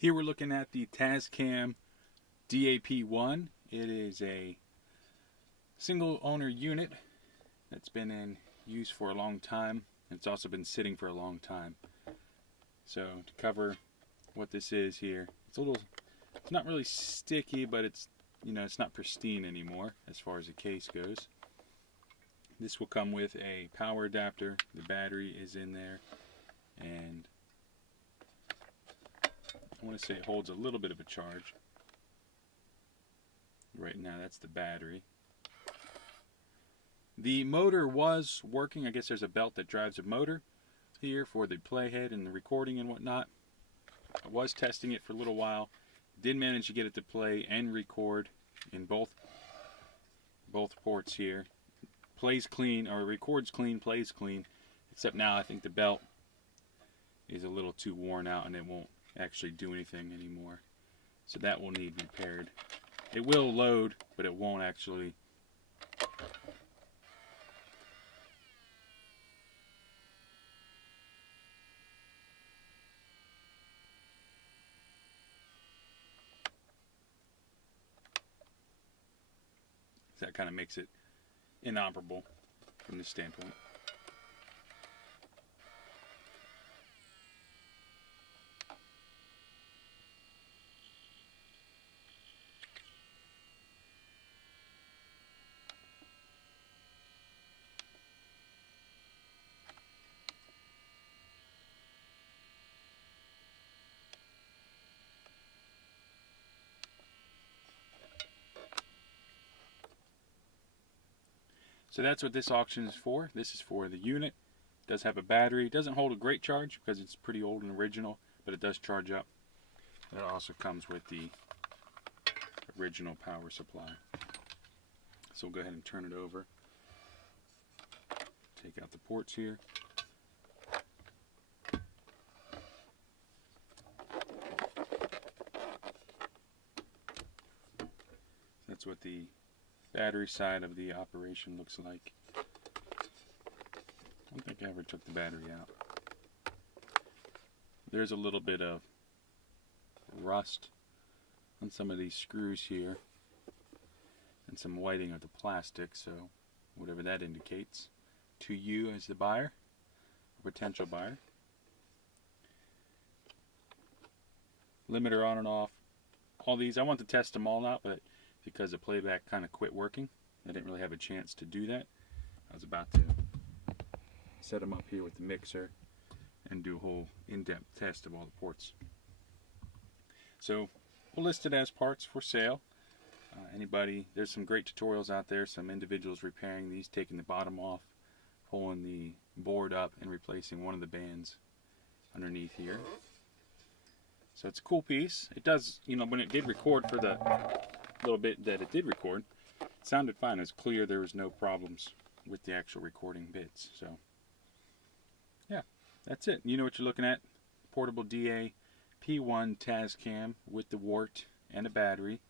Here we're looking at the Tascam DA-P1. It is a single owner unit that's been in use for a long time. It's also been sitting for a long time. So to cover what this is here, it's not really sticky, but it's not pristine anymore as far as the case goes. This will come with a power adapter. The battery is in there, and I want to say it holds a little bit of a charge. Right now that's the battery. The motor was working. I guess there's a belt that drives a motor here for the playhead and the recording and whatnot. I was testing it for a little while. Did manage to get it to play and record in both ports here. Plays clean, or records clean, plays clean, except now I think the belt is a little too worn out and it won't actually do anything anymore. So that will need repaired. It will load, but it won't actually. So that kind of makes it inoperable from this standpoint. So that's what this auction is for. This is for the unit. It does have a battery. It doesn't hold a great charge because it's pretty old and original, but it does charge up. It also comes with the original power supply. So we'll go ahead and turn it over. Take out the ports here. That's what the battery side of the operation looks like. I don't think I ever took the battery out. There's a little bit of rust on some of these screws here and some whiting of the plastic, so whatever that indicates to you as the buyer, or potential buyer. Limiter on and off. All these, I want to test them all out, but because the playback kind of quit working, I didn't really have a chance to do that. I was about to set them up here with the mixer and do a whole in-depth test of all the ports. So we'll list it as parts for sale. There's some great tutorials out there, some individuals repairing these, taking the bottom off, pulling the board up and replacing one of the bands underneath here. So it's a cool piece. It does, when it did record for the little bit that it did record, it sounded fine. It was clear there was no problems with the actual recording bits. So yeah, that's it. You know what you're looking at. Portable DA-P1 Tascam with the wart and a battery.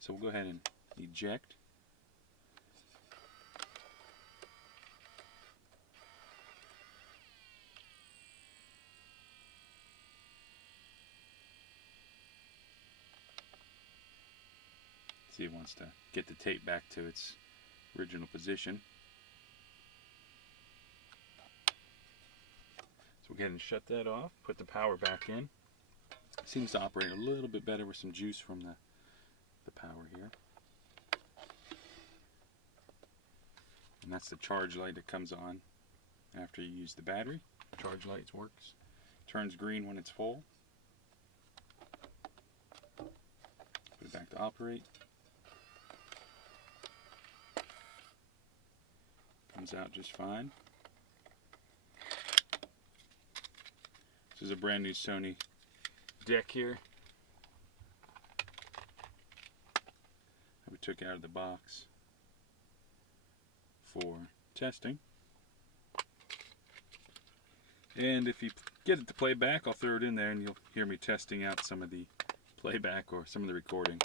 So we'll go ahead and eject. See, it wants to get the tape back to its original position. So we'll go ahead and shut that off, put the power back in. It seems to operate a little bit better with some juice from the power here. And that's the charge light that comes on after you use the battery. Charge light works. Turns green when it's full. Put it back to operate. Comes out just fine. This is a brand new Sony deck here that we took out of the box for testing. And if you get it to play back, I'll throw it in there and you'll hear me testing out some of the playback or some of the recording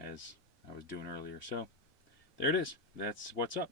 as I was doing earlier. So there it is. That's what's up.